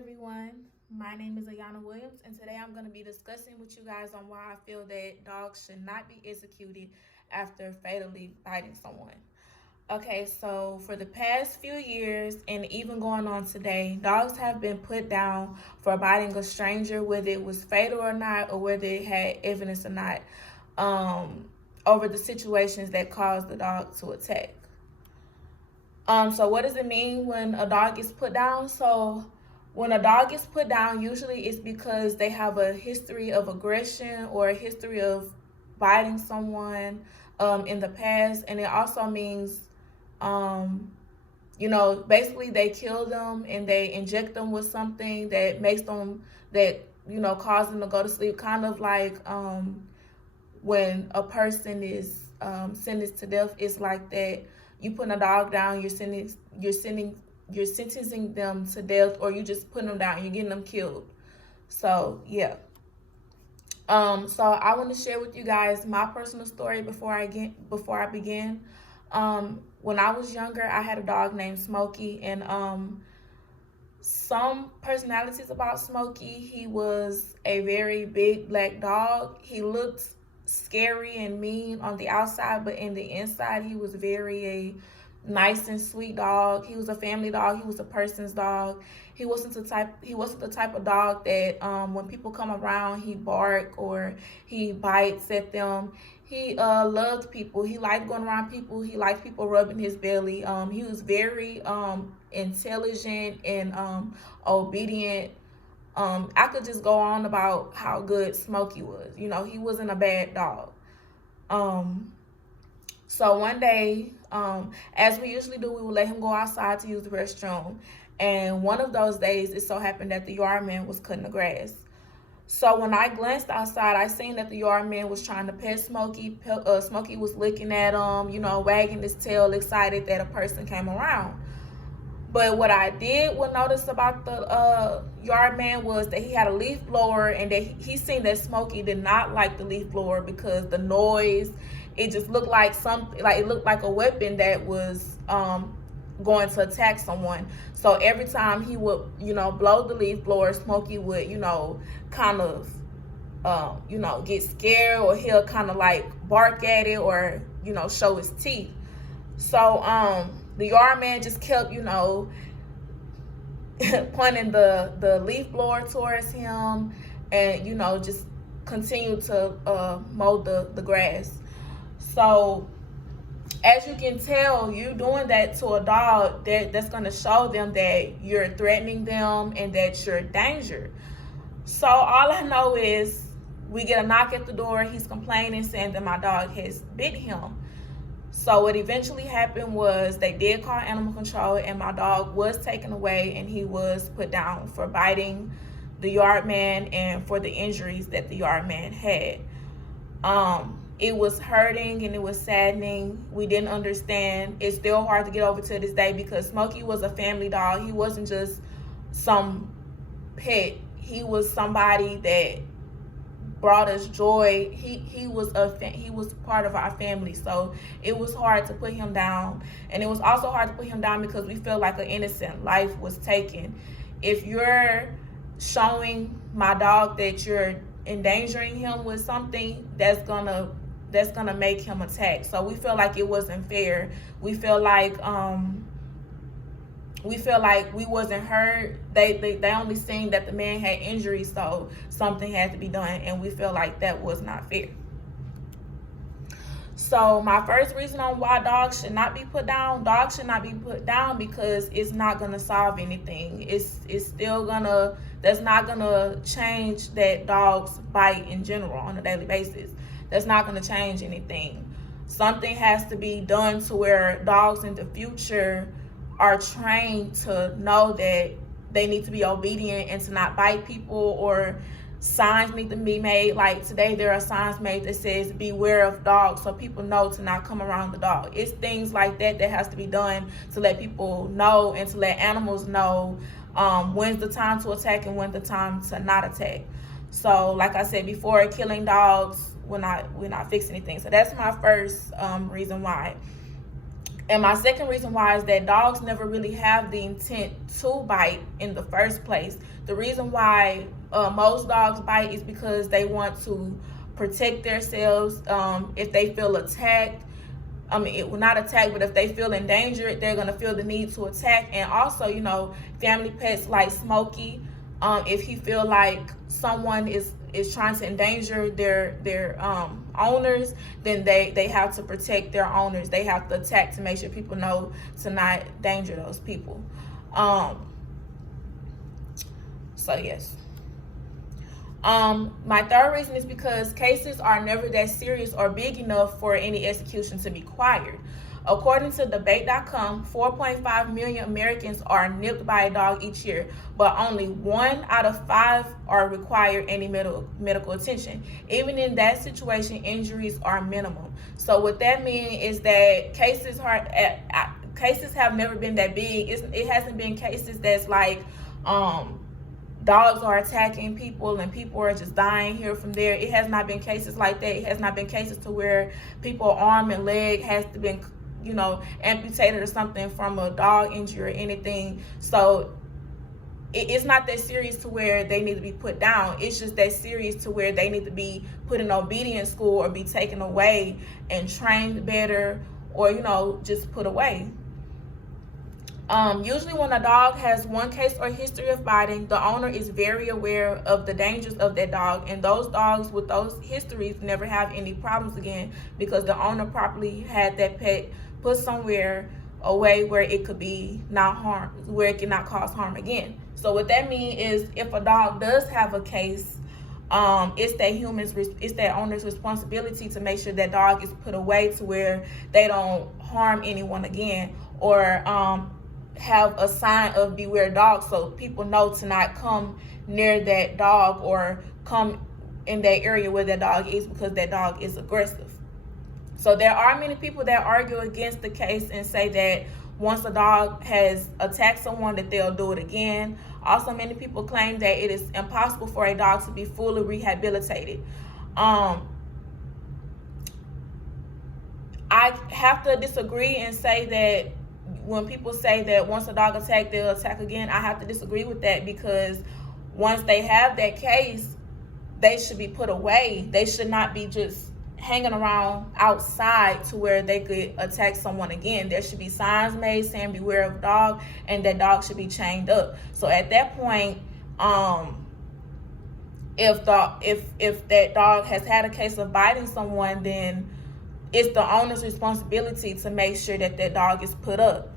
everyone. My name is Ayana Williams, and today I'm going to be discussing with you guys on why I feel that dogs should not be executed after fatally biting someone. Okay, so for the past few years and even going on today, dogs have been put down for biting a stranger, whether it was fatal or not, or whether it had evidence or not, um, over the situations that caused the dog to attack. So what does it mean when a dog gets put down? So when a dog gets put down, usually it's because they have a history of aggression or a history of biting someone in the past, and it also means, um, basically they kill them and they inject them with something that makes them that cause them to go to sleep, kind of like when a person is sentenced to death. It's like that. You putting a dog down, you're sentencing them to death, or you just putting them down, you're getting them killed. So yeah. So I want to share with you guys my personal story before I begin. When I was younger, I had a dog named Smokey, and some personalities about Smokey. He was a very big black dog. He looked scary and mean on the outside, but in the inside, he was very a nice and sweet dog. He was a family dog. He was a person's dog. He wasn't the type of dog that when people come around, he bark or he bites at them. He loved people. He liked going around people. He liked people rubbing his belly. He was very intelligent and obedient. I could just go on about how good Smokey was. He wasn't a bad dog. So one day, as we usually do, we would let him go outside to use the restroom. And one of those days, it so happened that the yard man was cutting the grass. So when I glanced outside, I seen that the yard man was trying to pet Smokey. Smokey was looking at him, wagging his tail, excited that a person came around. But what I did notice about the yard man was that he had a leaf blower, and that he seen that Smokey did not like the leaf blower because the noise. It just looked like it looked like a weapon that was going to attack someone. So every time he would, blow the leaf blower, Smokey would, kind of, get scared, or he'll kind of like bark at it, or, show his teeth. So the yard man just kept, pointing the leaf blower towards him, and, just continued to mow the grass. So as you can tell, you doing that to a dog, that's going to show them that you're threatening them and that you're in danger. So all I know is we get a knock at the door. He's complaining, saying that my dog has bit him. So what eventually happened was they did call animal control, and my dog was taken away, and he was put down for biting the yard man and for the injuries that the yard man had. It was hurting and it was saddening. We didn't understand. It's still hard to get over to this day, because Smokey was a family dog. He wasn't just some pet. He was somebody that brought us joy. He was part of our family. So it was hard to put him down, and it was also hard to put him down because we felt like an innocent life was taken. If you're showing my dog that you're endangering him with something, that's gonna make him attack. So we feel like it wasn't fair. We feel like we wasn't heard. They only seen that the man had injuries, so something had to be done, and we feel like that was not fair. So my first reason on why dogs should not be put down because it's not gonna solve anything. That's not gonna change that dogs bite in general on a daily basis. That's not gonna change anything. Something has to be done to where dogs in the future are trained to know that they need to be obedient and to not bite people, or signs need to be made. Like today, there are signs made that says beware of dogs, so people know to not come around the dog. It's things like that has to be done to let people know and to let animals know when's the time to attack and when's the time to not attack. So like I said before, killing dogs will not fix anything. So that's my first reason why. And my second reason why is that dogs never really have the intent to bite in the first place. The reason why most dogs bite is because they want to protect themselves. If they feel attacked, it will not attack, but if they feel endangered, they're going to feel the need to attack. And also, family pets like Smokey, if he feel like someone is trying to endanger their owners, then they have to protect their owners. They have to attack to make sure people know to not danger those people. So yes. My third reason is because cases are never that serious or big enough for any execution to be required. According to debate.com, 4.5 million Americans are nipped by a dog each year, but only 1 out of 5 are required any medical attention. Even in that situation, injuries are minimal. So what that means is that cases have never been that big. It hasn't been cases that's like dogs are attacking people and people are just dying here from there. It has not been cases like that. It has not been cases to where people's arm and leg has to been amputated or something from a dog injury or anything. So it's not that serious to where they need to be put down. It's just that serious to where they need to be put in obedience school or be taken away and trained better, or just put away. Usually when a dog has one case or history of biting, the owner is very aware of the dangers of that dog, and those dogs with those histories never have any problems again because the owner properly had that pet put somewhere away where it could be not harm, where it cannot cause harm again. So what that means is if a dog does have a case, it's that owner's responsibility to make sure that dog is put away to where they don't harm anyone again, or have a sign of beware dog so people know to not come near that dog or come in that area where that dog is, because that dog is aggressive. So there are many people that argue against the case and say that once a dog has attacked someone that they'll do it again. Also, many people claim that it is impossible for a dog to be fully rehabilitated. I have to disagree and say that when people say that once a dog attacks, they'll attack again, I have to disagree with that, because once they have that case, they should be put away. They should not be just hanging around outside to where they could attack someone again. There should be signs made saying beware of dog, and that dog should be chained up. So at that point, if that dog has had a case of biting someone, then it's the owner's responsibility to make sure that that dog is put up.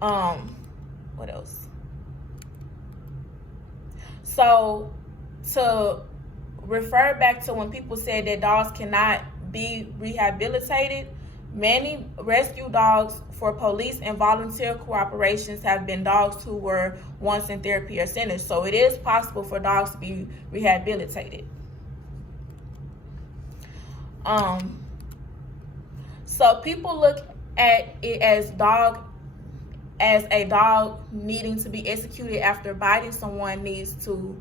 What else? So to refer back to when people said that dogs cannot be rehabilitated, many rescue dogs for police and volunteer cooperations have been dogs who were once in therapy or centers. So it is possible for dogs to be rehabilitated. So people look at it as a dog needing to be executed after biting someone needs to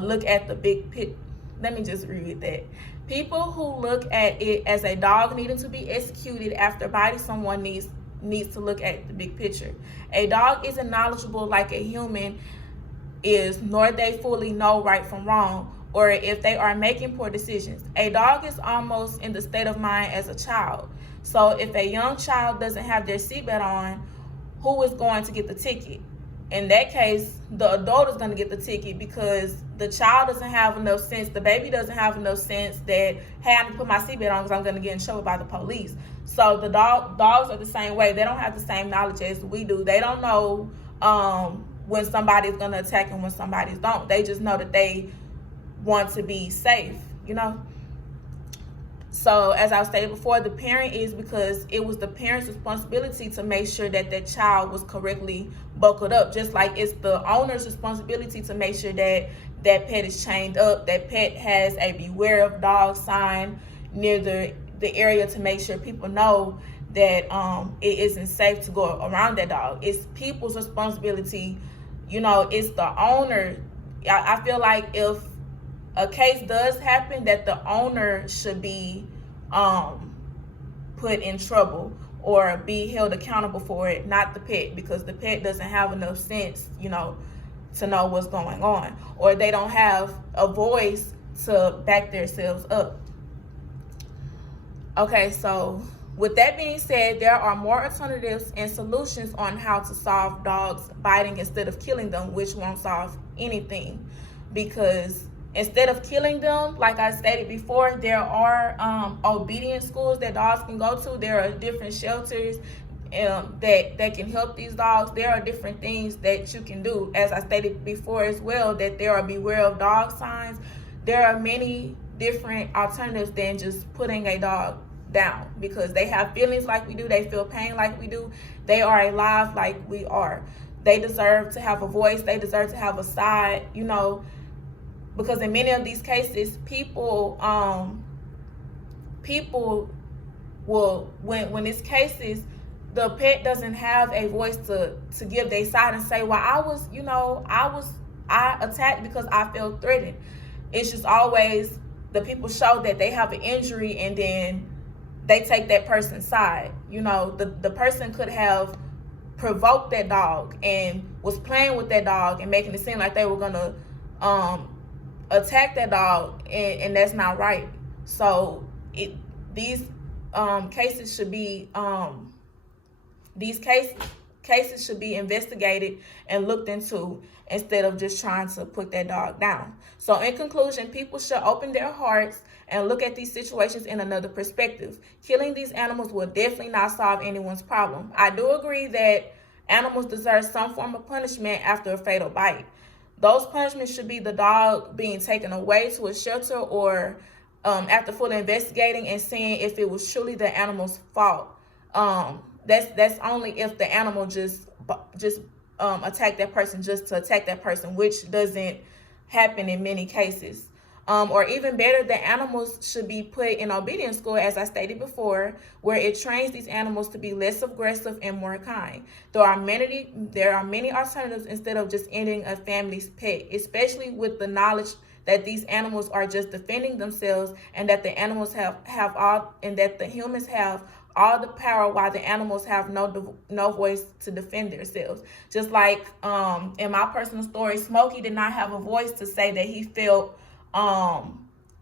look at the big picture. Let me just read that. People who look at it as a dog needing to be executed after biting someone needs to look at the big picture. A dog isn't knowledgeable like a human is, nor they fully know right from wrong, or if they are making poor decisions. A dog is almost in the state of mind as a child. So if a young child doesn't have their seatbelt on, who is going to get the ticket? In that case, the adult is going to get the ticket, because the child doesn't have enough sense. The baby doesn't have enough sense that, hey, I need to put my seatbelt on because I'm going to get in trouble by the police. So the dogs are the same way. They don't have the same knowledge as we do. They don't know when somebody's going to attack and when somebody's don't. They just know that they want to be safe, So as I stated before, the parent is, because it was the parent's responsibility to make sure that that child was correctly buckled up, just like it's the owner's responsibility to make sure that that pet is chained up, that pet has a beware of dog sign near the area to make sure people know that it isn't safe to go around that dog. It's people's responsibility, it's the owner. I feel like if a case does happen, that the owner should be put in trouble or be held accountable for it, not the pet, because the pet doesn't have enough sense, to know what's going on, or they don't have a voice to back themselves up. Okay, so with that being said, there are more alternatives and solutions on how to solve dogs biting instead of killing them, which won't solve anything. Because instead of killing them, like I stated before, there are obedience schools that dogs can go to. There are different shelters that can help these dogs. There are different things that you can do. As I stated before as well, that there are beware of dog signs. There are many different alternatives than just putting a dog down, because they have feelings like we do, they feel pain like we do, they are alive like we are. They deserve to have a voice, they deserve to have a side, because in many of these cases, people will, when it's cases, the pet doesn't have a voice to give their side and say, well, I attacked because I felt threatened. It's just always the people show that they have an injury and then they take that person's side. The person could have provoked that dog and was playing with that dog and making it seem like they were gonna attack that dog, and that's not right. So these cases should be cases should be investigated and looked into, instead of just trying to put that dog down. So in conclusion, people should open their hearts and look at these situations in another perspective. Killing these animals will definitely not solve anyone's problem. I do agree that animals deserve some form of punishment after a fatal bite. Those punishments should be the dog being taken away to a shelter, or after fully investigating and seeing if it was truly the animal's fault. That's only if the animal just attack that person just to attack that person, which doesn't happen in many cases. Or even better, the animals should be put in obedience school, as I stated before, where it trains these animals to be less aggressive and more kind. There are many alternatives instead of just ending a family's pet, especially with the knowledge that these animals are just defending themselves, and that the animals have all, and that the humans have all the power, while the animals have no voice to defend themselves. Just like in my personal story, Smokey did not have a voice to say that he felt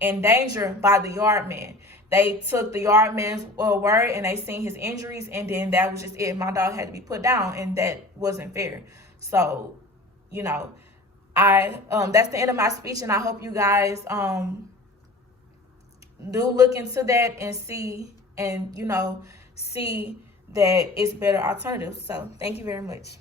in danger by the yard man. They took the yard man's word and they seen his injuries, and then that was just it. My dog had to be put down, and that wasn't fair. So, that's the end of my speech, and I hope you guys do look into that and see that it's better alternatives. So thank you very much.